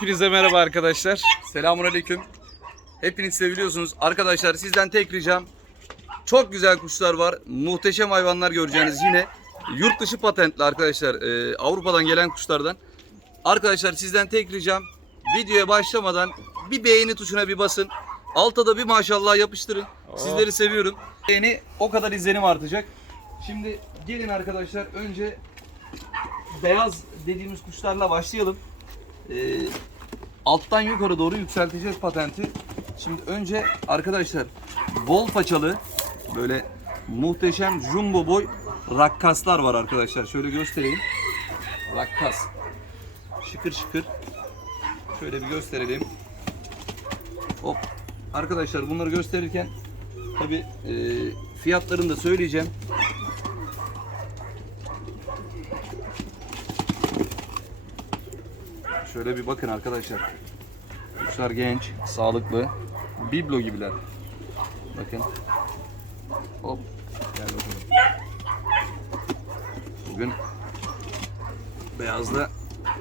Hepinize merhaba arkadaşlar. Selamun Aleyküm. Hepiniz seviliyorsunuz. Arkadaşlar sizden tek ricam çok güzel kuşlar var. Muhteşem hayvanlar göreceğiniz yine yurt dışı patentli arkadaşlar. Ee, Avrupa'dan gelen kuşlardan. Arkadaşlar sizden tek ricam videoya başlamadan bir beğeni tuşuna bir basın. Alta da bir maşallah yapıştırın. Sizleri seviyorum. Beğeni o kadar izlenim artacak. Şimdi gelin arkadaşlar önce beyaz dediğimiz kuşlarla başlayalım. Ee, alttan yukarı doğru yükselteceğiz patenti. Şimdi önce arkadaşlar bol paçalı böyle muhteşem jumbo boy rakkaslar var arkadaşlar. Şöyle göstereyim. Rakkas. Şıkır şıkır. Şöyle bir gösterelim. Hop. Arkadaşlar bunları gösterirken tabi fiyatlarını da söyleyeceğim. Şöyle bir bakın arkadaşlar. Kuşlar genç, sağlıklı. Biblo gibiler. Bakın. Hop. Gel bakalım. Bugün beyazda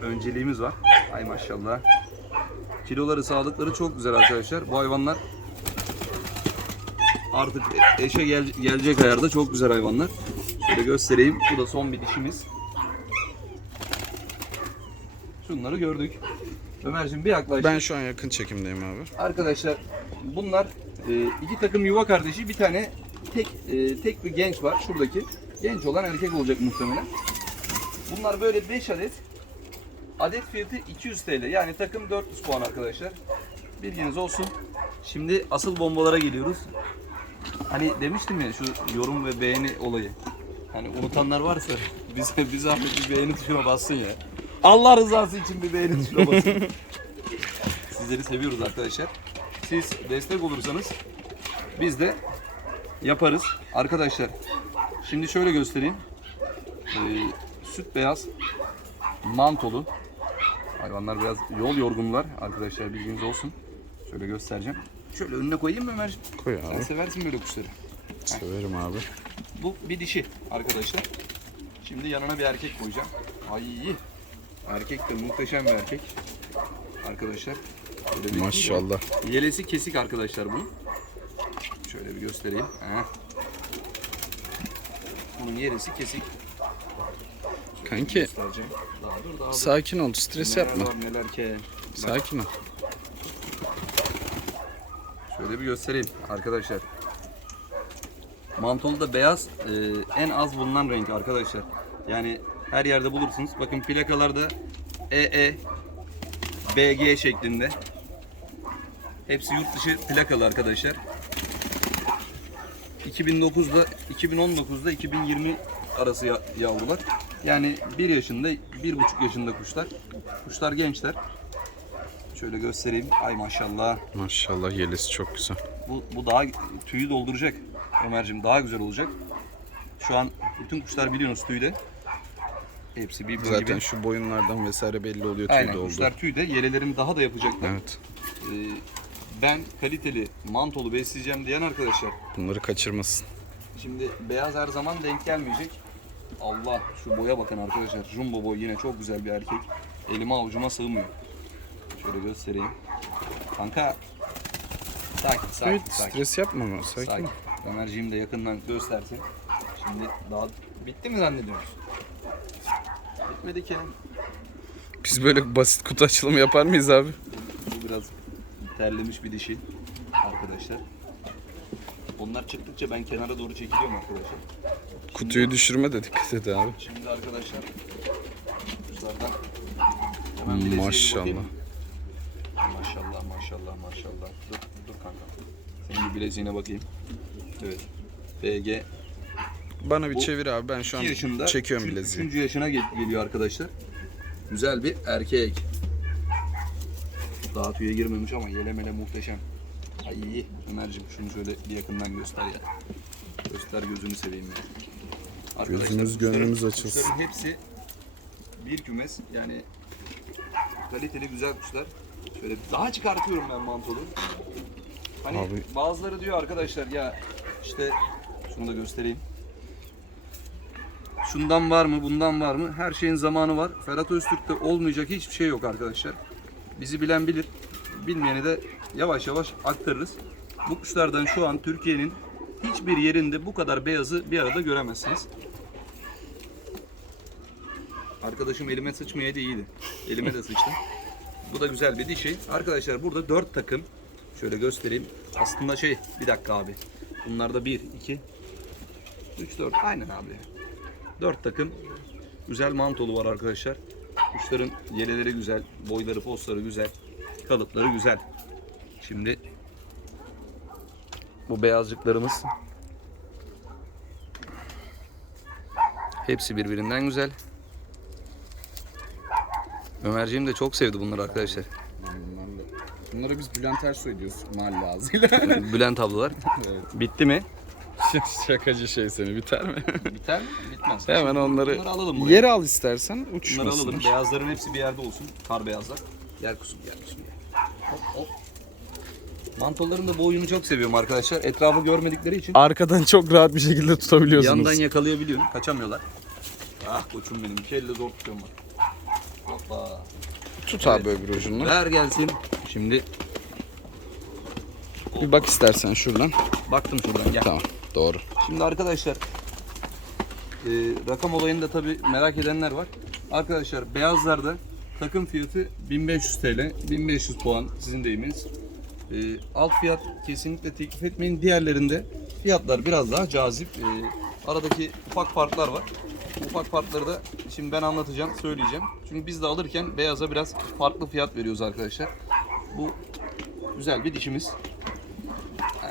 önceliğimiz var. Ay maşallah. Kiloları, sağlıkları çok güzel arkadaşlar. Bu hayvanlar artık eşe gel- gelecek ayarda çok güzel hayvanlar. Şöyle göstereyim. Bu da son bir dişimiz. Şunları gördük. Ömerciğim bir yaklaş. Ben şu an yakın çekimdeyim abi. Arkadaşlar bunlar e, iki takım yuva kardeşi bir tane tek e, tek bir genç var şuradaki. Genç olan erkek olacak muhtemelen. Bunlar böyle 5 adet. Adet fiyatı 200 TL. Yani takım 400 puan arkadaşlar. Bilginiz olsun. Şimdi asıl bombalara geliyoruz. Hani demiştim ya şu yorum ve beğeni olayı. Hani unutanlar varsa bize bize zahmet bir beğeni tuşuna bassın ya. Allah rızası için bir beğeni tuşuna basın. Sizleri seviyoruz arkadaşlar. Siz destek olursanız biz de yaparız. Arkadaşlar şimdi şöyle göstereyim. Ee, süt beyaz mantolu. Hayvanlar biraz yol yorgunlar arkadaşlar bilginiz olsun. Şöyle göstereceğim. Şöyle önüne koyayım mı Ömerciğim? Koy Sen abi. seversin böyle kuşları. Severim abi. Bu bir dişi arkadaşlar. Şimdi yanına bir erkek koyacağım. Ay erkek de muhteşem bir erkek. Arkadaşlar. Böyle bir- Maşallah. Yelesi kesik arkadaşlar bunun. Şöyle bir göstereyim. Heh. Bunun yelesi kesik. Kanki Göstereceğim. Daha dur daha dur. sakin ol. Stres Neler yapma. var, Neler ki. Bak, Sakin ol. Şöyle bir göstereyim arkadaşlar. Mantolu da beyaz. e, en az bulunan renk arkadaşlar. Yani her yerde bulursunuz. Bakın plakalarda EE BG şeklinde. Hepsi yurt dışı plakalı arkadaşlar. 2009'da 2019'da 2020 arası ya- yavrular. Yani 1 yaşında, 1,5 yaşında kuşlar. Kuşlar gençler. Şöyle göstereyim. Ay maşallah. Maşallah yelisi çok güzel. Bu, bu daha tüyü dolduracak. Ömerciğim daha güzel olacak. Şu an bütün kuşlar biliyorsunuz tüyde. Hepsi bir Zaten gibi. şu boyunlardan vesaire belli oluyor tüy Aynen doldu. kuşlar tüyde. Yelelerini daha da yapacaklar. Evet. Ee, ben kaliteli mantolu besleyeceğim diyen arkadaşlar. Bunları kaçırmasın. Şimdi beyaz her zaman denk gelmeyecek. Allah şu boya bakın arkadaşlar. Jumbo boy yine çok güzel bir erkek. Elime avucuma sığmıyor. Şöyle göstereyim. Kanka sakin sakin Evet sakin. stres yapma ama sakin. Sakin. Ömerciğim de yakından göstersin. Şimdi daha bitti mi zannediyoruz? Bitmedi ki. Biz böyle basit kutu açılımı yapar mıyız abi? Bu biraz terlemiş bir dişi arkadaşlar. Onlar çıktıkça ben kenara doğru çekiliyorum arkadaşlar. Kutuyu düşürme de dikkat et abi. Şimdi arkadaşlar kuşlardan hemen Maşallah. Maşallah maşallah maşallah. Dur dur kanka. Senin bileziğine bakayım. Evet. BG Bana bir çevir abi ben şu an 2 yaşında çekiyorum üç- bileziği. üçüncü yaşına gel- geliyor arkadaşlar. Güzel bir erkek. Daha tüye girmemiş ama yelemele muhteşem. Ay Ömerciğim şunu şöyle bir yakından göster ya. Göster gözünü seveyim ya. Arkadaşlar, Gözünüz, kuşların- gönlünüz açılsın. Kuşların hepsi bir kümes yani kaliteli güzel kuşlar. Şöyle daha çıkartıyorum ben mantolu. Hani Abi- bazıları diyor arkadaşlar ya işte şunu da göstereyim. Şundan var mı, bundan var mı? Her şeyin zamanı var. Ferhat Öztürk'te olmayacak hiçbir şey yok arkadaşlar. Bizi bilen bilir. Bilmeyeni de yavaş yavaş aktarırız. Bu kuşlardan şu an Türkiye'nin hiçbir yerinde bu kadar beyazı bir arada göremezsiniz. Arkadaşım elime sıçmayaydı iyiydi. Elime de sıçtı. Bu da güzel bir dişi. Arkadaşlar burada 4 takım. Şöyle göstereyim. Aslında şey bir dakika abi. Bunlarda 1, 2, 3, 4. Aynen abi. 4 takım. Güzel mantolu var arkadaşlar. Kuşların yeleleri güzel. Boyları, postları güzel. Kalıpları güzel. Şimdi bu beyazcıklarımız hepsi birbirinden güzel. Ömerciğim de çok sevdi bunları arkadaşlar. Bunlar da- Bunlara biz Bülent Ersoy diyoruz mahalle ağzıyla. Bülent ablalar. Bitti mi? Şakacı şey seni biter mi? Biter mi? Bitmez. Hemen Şimdi onları bunları alalım buraya. yere al istersen Bunları alalım. uçmasınlar. Beyazların hepsi bir yerde olsun. Kar beyazlar. Gel kusum gel kusum gel. Hop hop. Mantolların da bu oyunu çok seviyorum arkadaşlar. Etrafı görmedikleri için Arkadan çok rahat bir şekilde tutabiliyorsunuz. yandan yakalayabiliyorum. Kaçamıyorlar. Ah koçum benim. Elle zor tutuyorum bak. Hoppa. Tut abi öbür ucunu. Ver gelsin. Şimdi Bir bak istersen şuradan. baktım şuradan gel. Tamam doğru. Şimdi arkadaşlar e, rakam olayında tabi merak edenler var. Arkadaşlar beyazlarda takım fiyatı 1500 TL, 1500 puan sizin deyiminiz. E, alt fiyat kesinlikle teklif etmeyin. Diğerlerinde fiyatlar biraz daha cazip. E, aradaki ufak farklar var. Ufak farkları da şimdi ben anlatacağım, söyleyeceğim. Çünkü biz de alırken beyaza biraz farklı fiyat veriyoruz arkadaşlar. Bu güzel bir dişimiz.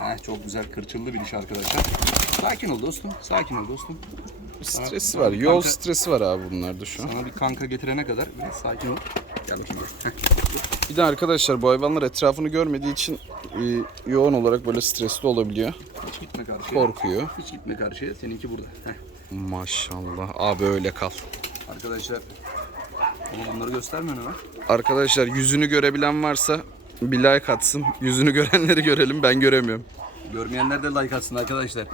Eh, çok güzel kırçıllı bir diş arkadaşlar. Sakin ol dostum. Sakin ol dostum. Stresi var. Yol kanka. stresi var abi bunlarda şu an. Sana bir kanka getirene kadar biraz sakin ol. Gel bakayım. Heh. Bir de arkadaşlar bu hayvanlar etrafını görmediği için e, yoğun olarak böyle stresli olabiliyor. Hiç gitme karşıya. Korkuyor. Hiç gitme karşıya. Seninki burada. Heh. Maşallah. Abi öyle kal. Arkadaşlar ama bunları göstermiyorsun ama. Arkadaşlar yüzünü görebilen varsa bir like atsın. Yüzünü görenleri görelim. Ben göremiyorum. Görmeyenler de like atsın arkadaşlar.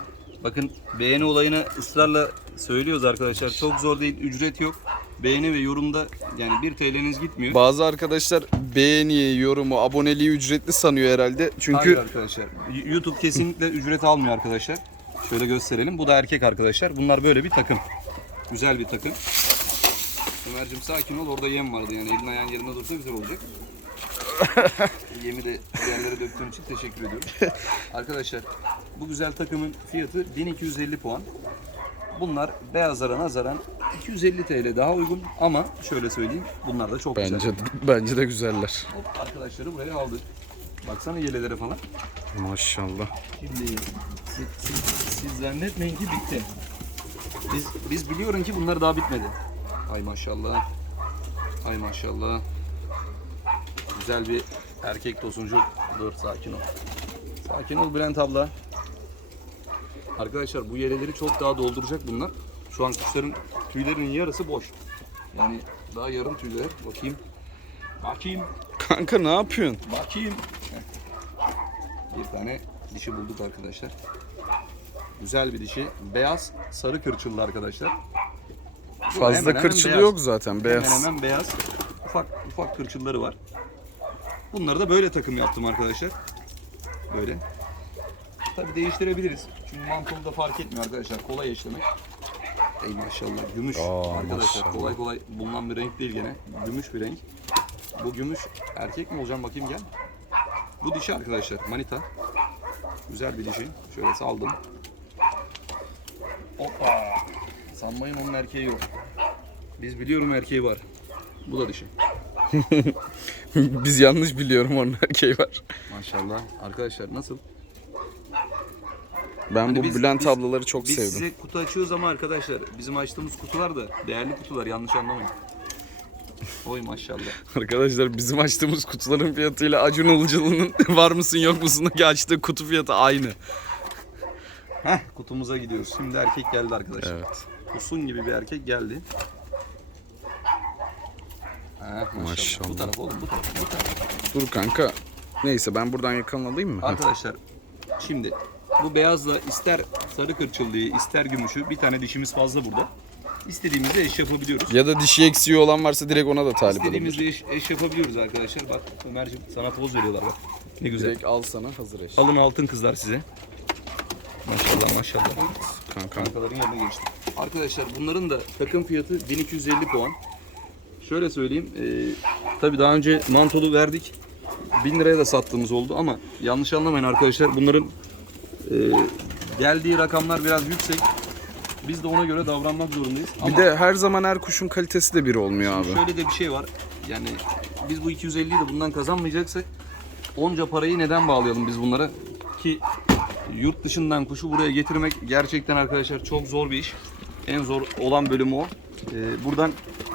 Bakın beğeni olayını ısrarla söylüyoruz arkadaşlar. Çok zor değil. Ücret yok. Beğeni ve yorumda yani 1 TL'niz gitmiyor. Bazı arkadaşlar beğeniyi, yorumu, aboneliği ücretli sanıyor herhalde. Çünkü Hayır arkadaşlar. YouTube kesinlikle ücret almıyor arkadaşlar. Şöyle gösterelim. Bu da erkek arkadaşlar. Bunlar böyle bir takım. Güzel bir takım. Ömer'cim sakin ol. Orada yem vardı yani. Elin ayağın yerinde dursa güzel olacak. Yemi de yerlere döktüğün için teşekkür ediyorum. Arkadaşlar bu güzel takımın fiyatı 1250 puan. Bunlar beyazlara nazaran 250 TL daha uygun ama şöyle söyleyeyim bunlar da çok bence güzel. bence de güzeller. Hop, arkadaşları buraya aldık. Baksana yelelere falan. Maşallah. Şimdi siz, siz, siz zannetmeyin ki bitti. Biz, biz biliyorum ki bunlar daha bitmedi. Ay maşallah. Ay maşallah. Güzel bir erkek tosuncu. Dur sakin ol. Sakin ol Bülent abla. Arkadaşlar bu yeleleri çok daha dolduracak bunlar. Şu an kuşların tüylerinin yarısı boş. Yani daha yarım tüyler. Bakayım. Bakayım. Kanka ne yapıyorsun? Bakayım. Bir tane dişi bulduk arkadaşlar. Güzel bir dişi. Beyaz, sarı kırçıllı arkadaşlar. Hemen Fazla hemen kırçılı beyaz. yok zaten. Beyaz. Hemen hemen beyaz. Ufak ufak kırçılları var. Bunları da böyle takım yaptım arkadaşlar. Böyle. Tabi değiştirebiliriz. Çünkü mantolu da fark etmiyor arkadaşlar. Kolay işlemek. Ey maşallah gümüş Aa, arkadaşlar. maşallah. Kolay kolay bulunan bir renk değil gene. Gümüş bir renk. Bu gümüş erkek mi olacağım bakayım gel. Bu dişi arkadaşlar manita. Güzel bir dişi. Şöyle saldım. Hoppa. Sanmayın onun erkeği yok. Biz biliyorum erkeği var. Bu da dişi. Biz yanlış biliyorum onun erkeği var. Maşallah. Arkadaşlar nasıl? Ben Hani bu biz- Bülent biz- ablaları çok Biz sevdim. size kutu açıyoruz ama arkadaşlar bizim açtığımız kutular da değerli kutular yanlış anlamayın. Oy maşallah. Arkadaşlar bizim açtığımız kutuların fiyatıyla Acun Ilıcalı'nın var mısın yok musun açtığı kutu fiyatı aynı. Heh kutumuza gidiyoruz. Şimdi erkek geldi arkadaşlar. Evet. Usun gibi bir erkek geldi. Maşallah. Maşallah. Bu taraf oğlum bu taraf. Bu taraf. Dur kanka. Neyse ben buradan yakın alayım mı? Arkadaşlar şimdi bu beyazla ister sarı kırçıllıyı ister gümüşü bir tane dişimiz fazla burada. İstediğimizde eş yapabiliyoruz. Ya da dişi eksiği olan varsa direkt ona da talip. İstediğimizde eş, eş yapabiliyoruz arkadaşlar. Bak Ömerciğim sana poz veriyorlar bak. Ne güzel. Direkt al sana hazır eş. Alın altın kızlar size. Maşallah maşallah. Kankam. Kankaların yanına geçti. Arkadaşlar bunların da takım fiyatı 1250 puan. Şöyle söyleyeyim. E, tabii daha önce mantolu verdik. 1000 liraya da sattığımız oldu ama yanlış anlamayın arkadaşlar. Bunların e, geldiği rakamlar biraz yüksek. Biz de ona göre davranmak zorundayız. Ama Bir de her zaman her kuşun kalitesi de bir olmuyor abi. şöyle de bir şey var. Yani biz bu 250'yi de bundan kazanmayacaksak onca parayı neden bağlayalım biz bunlara? Ki yurt dışından kuşu buraya getirmek gerçekten arkadaşlar çok zor bir iş. En zor olan bölümü o. Ee, buradan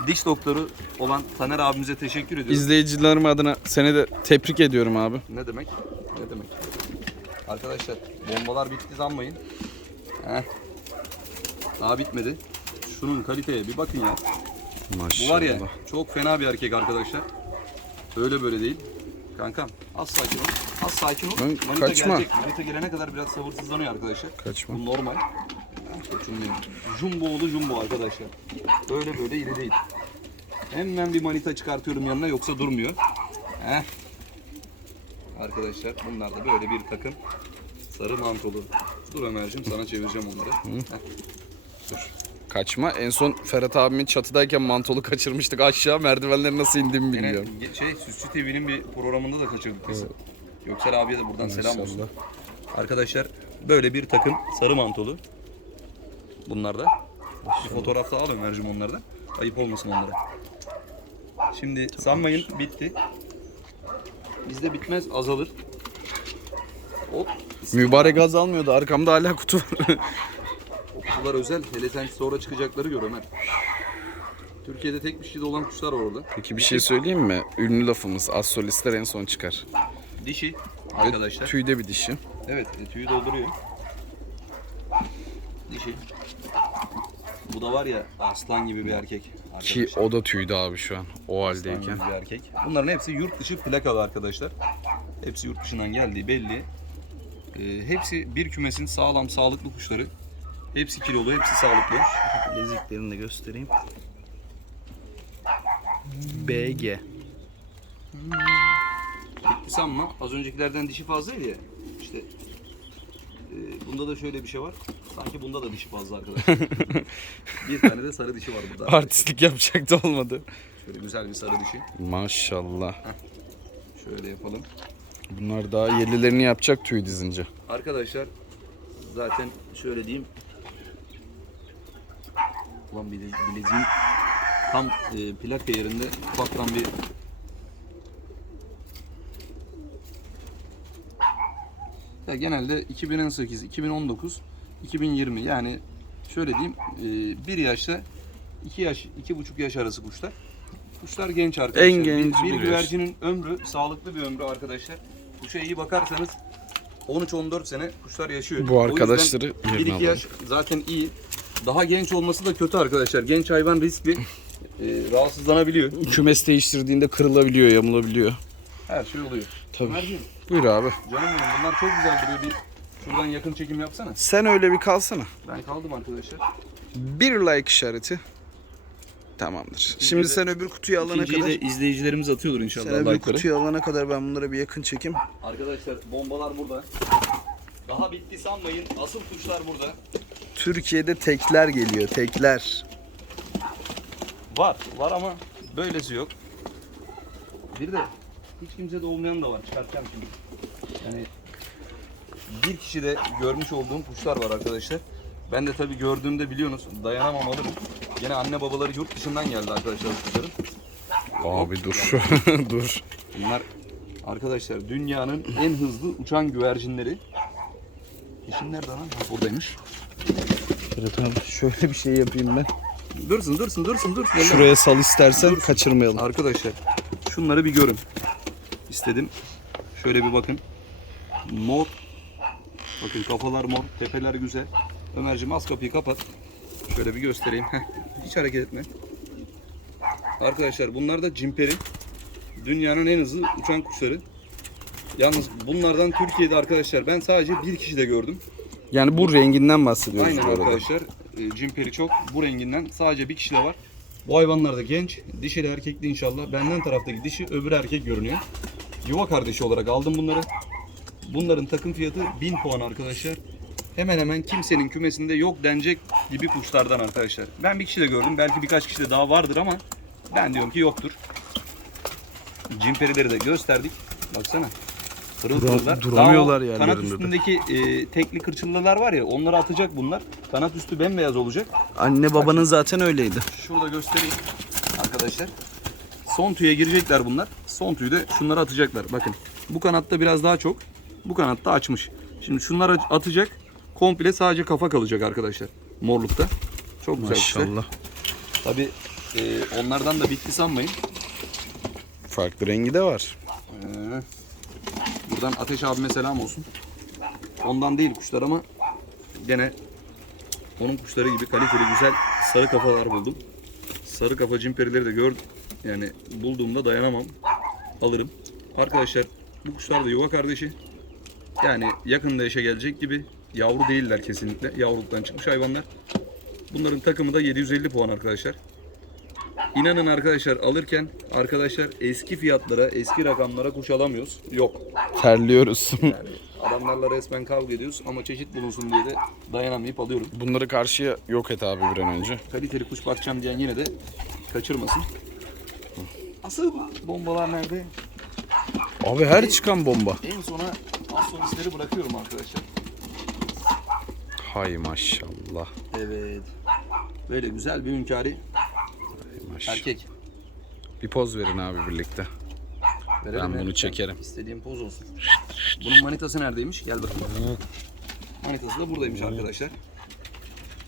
diş doktoru olan Taner abimize teşekkür ediyorum. İzleyicilerim adına seni de tebrik ediyorum abi. Ne demek? Ne demek? Arkadaşlar bombalar bitti sanmayın. Heh. Daha bitmedi. Şunun kaliteye bir bakın ya. Maşallah. Bu var ya çok fena bir erkek arkadaşlar. Öyle böyle değil. Kankam az sakin ol. Az sakin ol. Manita kaçma. gelecek. Manita gelene kadar biraz sabırsızlanıyor arkadaşlar. Kaçma. Bu normal. Koçum benim. Jumbo oğlu jumbo arkadaşlar. Böyle böyle iri değil. Hemen bir manita çıkartıyorum yanına yoksa durmuyor. Heh. Arkadaşlar bunlar da böyle bir takım sarı mantolu. Dur Ömerciğim sana çevireceğim onları. Heh. Kaçma. En son Ferhat abimin çatıdayken mantolu kaçırmıştık. Aşağı merdivenleri nasıl indiğimi Yine bilmiyorum. şey Süsçü TV'nin bir programında da kaçırdık biz. Göksel abiye de buradan selam olsun. Arkadaşlar böyle bir takım sarı mantolu. Bunlar da. Bir fotoğrafta al Ömerciğim onları da. Ayıp olmasın onlara. Şimdi sanmayın bitti. Bizde bitmez azalır. Hop. Mübarek gaz almıyordu. Arkamda hala kutu var. O kutular özel. Hele sen sonra çıkacakları gör Ömer. Türkiye'de tek bir şeyde olan kuşlar var orada. Peki bir şey söyleyeyim mi? Ünlü lafımız. Az solistler en son çıkar. Dişi arkadaşlar. Tüyde bir dişi. Evet, e, tüyü dolduruyor. Dişi. Bu da var ya aslan gibi bir erkek. Ki Arkadaşlar. o da tüydü abi şu an. O Aslan gibi haldeyken. bir erkek. Bunların hepsi yurt dışı plakalı arkadaşlar. Hepsi yurt dışından geldiği belli. E, hepsi bir kümesin sağlam sağlıklı kuşları. Hepsi kilolu, hepsi sağlıklı. Bileziklerini de göstereyim. BG. Tekli sanma. Az öncekilerden dişi fazlaydı ya. İşte e, bunda da şöyle bir şey var. Sanki bunda da dişi fazla arkadaşlar. bir tane de sarı dişi var burada. Artistlik yapacak da olmadı. Şöyle güzel bir sarı dişi. Maşallah. Şöyle yapalım. Bunlar daha yedilerini yapacak tüy dizince. Arkadaşlar zaten şöyle diyeyim. Ulan bile, bileziğin tam e, plaka yerinde ufaktan bir ya genelde 2018, 2019, 2020 yani şöyle diyeyim e, bir yaşta 2 yaş, iki buçuk yaş arası kuşlar. Kuşlar genç arkadaşlar. En genç bir, bir güvercinin ömrü sağlıklı bir ömrü arkadaşlar. Kuşa iyi bakarsanız 13-14 sene kuşlar yaşıyor. Bu O yüzden arkadaşları yerine 1-2 alalım. yaş zaten iyi. Daha genç olması da kötü arkadaşlar. Genç hayvan riskli. E, rahatsızlanabiliyor. Kümes değiştirdiğinde kırılabiliyor, yamulabiliyor. Her şey oluyor. Tabii. Ömerciğim, Buyur abi. canım benim bunlar çok güzel duruyor. Bir şuradan yakın çekim yapsana. Sen öyle bir kalsana. Ben kaldım arkadaşlar. Bir like işareti. Tamamdır. Şimdi de- sen öbür kutuyu alana İkinciyi kadar. de izleyicilerimiz atıyordur Sen inşallah öbür like'ları. kutuyu alana kadar ben bunlara bir yakın çekeyim. Arkadaşlar bombalar burada. Daha bitti sanmayın. Asıl kuşlar burada. Türkiye'de tekler geliyor, tekler. Var. Var ama böylesi yok. Bir de hiç kimsede olmayan da var. Çıkartacağım şimdi. Yani bir kişi de görmüş olduğum kuşlar var arkadaşlar. Ben de tabii gördüğümde biliyorsunuz dayanamam alırım. Gene anne babaları yurt dışından geldi arkadaşlar bu kuşların. Abi dur. dur. Bunlar arkadaşlar dünyanın en hızlı uçan güvercinleri. İşin nerede lan? Ha, buradaymış. Evet abi şöyle bir şey yapayım ben. Dursun dursun dursun dursun. Şuraya sal istersen kaçırmayalım. Arkadaşlar şunları bir görün. İstedim. Şöyle bir bakın. Mor. Bakın kafalar mor, tepeler güzel. Ömerciğim az kapıyı kapat. Şöyle bir göstereyim. Hiç hareket etme. Arkadaşlar bunlar da cimperi. Dünyanın en hızlı uçan kuşları. Yalnız bunlardan Türkiye'de arkadaşlar ben sadece bir kişi de gördüm. Yani bu renginden bahsediyoruz Aynen bu arada. arkadaşlar. e, cimperi çok. Bu renginden sadece bir kişi de var. Bu hayvanlar da genç. Dişi de erkekli inşallah. Benden taraftaki dişi öbür erkek görünüyor. Yuva kardeşi olarak aldım bunları. Bunların takım fiyatı 1000 puan arkadaşlar. Hemen hemen kimsenin kümesinde yok denecek gibi kuşlardan arkadaşlar. Ben bir kişi de gördüm. Belki birkaç kişi de daha vardır ama ben diyorum ki yoktur. Cimperileri de gösterdik. Baksana. Pırıl Dura- pırıllar. duramıyorlar yerlerinde Kanat de. üstündeki e, tekli kırçıllılar var ya onları atacak bunlar. Kanat üstü bembeyaz olacak. Anne babanın zaten öyleydi. Şurada göstereyim arkadaşlar. Son tüye girecekler bunlar. Son tüyü de şunları atacaklar. Bakın bu kanatta biraz daha çok. Bu kanatta açmış. Şimdi şunlar atacak. Komple sadece kafa kalacak arkadaşlar. Morlukta. Çok güzel. Maşallah. Tabi onlardan da bitti sanmayın. Farklı rengi de var. Ee, buradan Ateş abime selam olsun. Ondan değil kuşlar ama gene onun kuşları gibi kaliteli güzel sarı kafalar buldum. Sarı kafa cimperileri de gördüm. Yani bulduğumda dayanamam. Alırım. Arkadaşlar bu kuşlar da yuva kardeşi. Yani yakında yaşa gelecek gibi. Yavru değiller kesinlikle. Yavruluktan çıkmış hayvanlar. Bunların takımı da 750 puan arkadaşlar. İnanın arkadaşlar alırken arkadaşlar eski fiyatlara, eski rakamlara kuş alamıyoruz. Yok. Terliyoruz. Yani adamlarla resmen kavga ediyoruz ama çeşit bulunsun diye de dayanamayıp alıyorum. Bunları karşıya yok et abi bir an önce. Kaliteli kuş bakacağım diyen yine de kaçırmasın. Asıl bombalar nerede? Abi her çıkan bomba. En sona astrolistleri bırakıyorum arkadaşlar. Hay maşallah. Evet. Böyle güzel bir hünkâri Hay maşallah. erkek. Bir poz verin abi birlikte. Verelim Ben bunu çekerim. İstediğim poz olsun. Bunun manitası neredeymiş? Gel bakalım. Manitası da buradaymış arkadaşlar.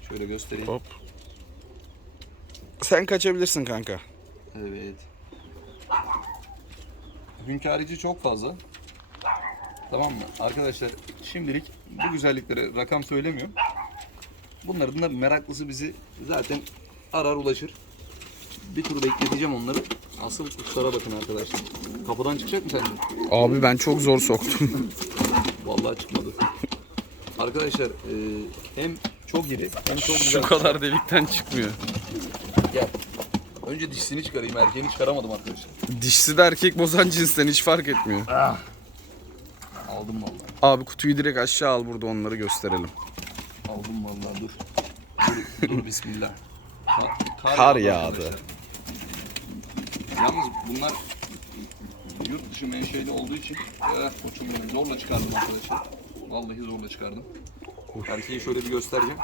Şöyle göstereyim. Hop. Sen kaçabilirsin kanka. Evet. Hünkârici çok fazla. Tamam mı? Arkadaşlar şimdilik bu güzelliklere rakam söylemiyorum. Bunların da meraklısı bizi zaten arar ulaşır. Bir tur bekleteceğim onları. Asıl kuşlara bakın arkadaşlar. Kapıdan çıkacak mı sence? Abi ben çok zor soktum. Vallahi çıkmadı. Arkadaşlar e, hem çok iri hem çok güzel. Şu kadar delikten çıkmıyor. Gel. Önce dişsini çıkarayım. Erkeğini çıkaramadım arkadaşlar. Dişsi de erkek bozan cinsten hiç fark etmiyor. Aldım vallahi. Abi kutuyu direkt aşağı al burada onları gösterelim. Aldım vallahi dur. Dur, dur bismillah. Ha, Kar yağdı yağdı. arkadaşlar. Yalnız bunlar yurt dışı menşeli olduğu için eh, koçum benim zorla çıkardım arkadaşlar. Vallahi zorla çıkardım. Erkeği şöyle bir göstereceğim.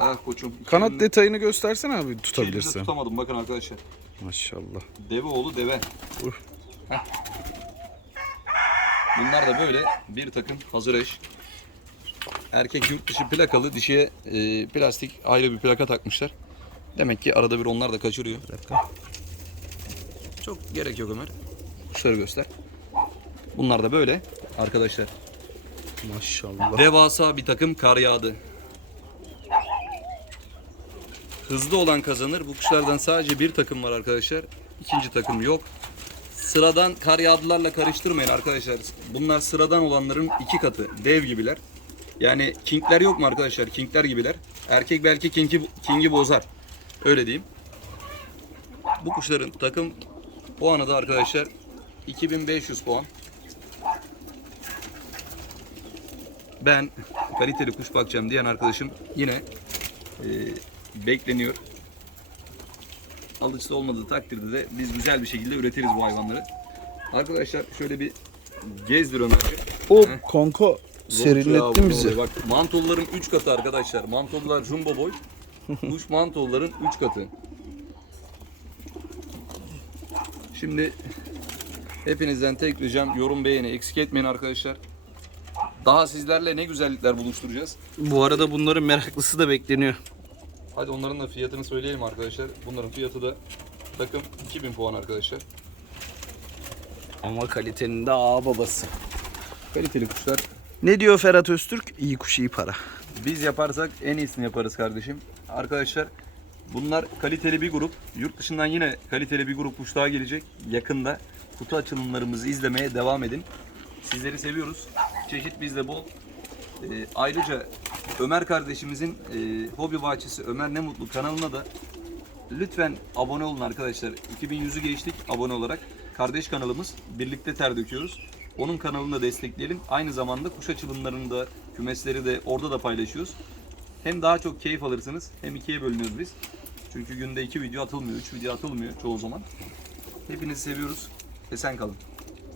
Ah koçum. iki Kanat elimle- detayını göstersene abi iki elimle tutabilirsen. tutamadım bakın arkadaşlar. Maşallah. Deve oğlu deve. Uh. Heh. Bunlar da böyle bir takım hazır eş. Erkek yurt dışı plakalı, dişiye e, plastik ayrı bir plaka takmışlar. Demek ki arada bir onlar da kaçırıyor. Çok gerek yok Ömer. Kuşları göster. Bunlar da böyle arkadaşlar. Maşallah. Devasa bir takım kar yağdı. Hızlı olan kazanır. Bu kuşlardan sadece bir takım var arkadaşlar. İkinci takım yok. Sıradan kar yağdılarla karıştırmayın arkadaşlar. Bunlar sıradan olanların iki katı. Dev gibiler. Yani kingler yok mu arkadaşlar? Kingler gibiler. Erkek belki kingi, kingi bozar. Öyle diyeyim. Bu kuşların takım puanı da arkadaşlar 2500 puan. ben kaliteli kuş bakacağım diyen arkadaşım yine e, bekleniyor. Alıcısı olmadığı takdirde de biz güzel bir şekilde üretiriz bu hayvanları. Arkadaşlar şöyle bir gezdir Ömerciğim. O Heh. konko Zor serinlettin bizi. Bak mantolların 3 katı arkadaşlar. Mantollar jumbo boy. Kuş mantolların 3 katı. Şimdi hepinizden tek ricam yorum beğeni eksik etmeyin arkadaşlar. Daha sizlerle ne güzellikler buluşturacağız. Bu arada bunların meraklısı da bekleniyor. Hadi onların da fiyatını söyleyelim arkadaşlar. Bunların fiyatı da takım 2000 puan arkadaşlar. Ama kalitenin de ağ babası. Kaliteli kuşlar. Ne diyor Ferhat Öztürk? İyi kuş iyi para. Biz yaparsak en iyisini yaparız kardeşim. Arkadaşlar bunlar kaliteli bir grup. Yurt dışından yine kaliteli bir grup kuş daha gelecek. Yakında kutu açılımlarımızı izlemeye devam edin. Sizleri seviyoruz. Çeşit bizde bol. Ee, ayrıca Ömer kardeşimizin e, hobi bahçesi Ömer Ne Mutlu kanalına da lütfen abone olun arkadaşlar. 2100'ü geçtik abone olarak. Kardeş kanalımız birlikte ter döküyoruz. Onun kanalını da destekleyelim. Aynı zamanda kuş açılımlarını da kümesleri de orada da paylaşıyoruz. Hem daha çok keyif alırsınız hem ikiye bölünüyoruz biz. Çünkü günde iki video atılmıyor, üç video atılmıyor çoğu zaman. Hepinizi seviyoruz. Esen kalın.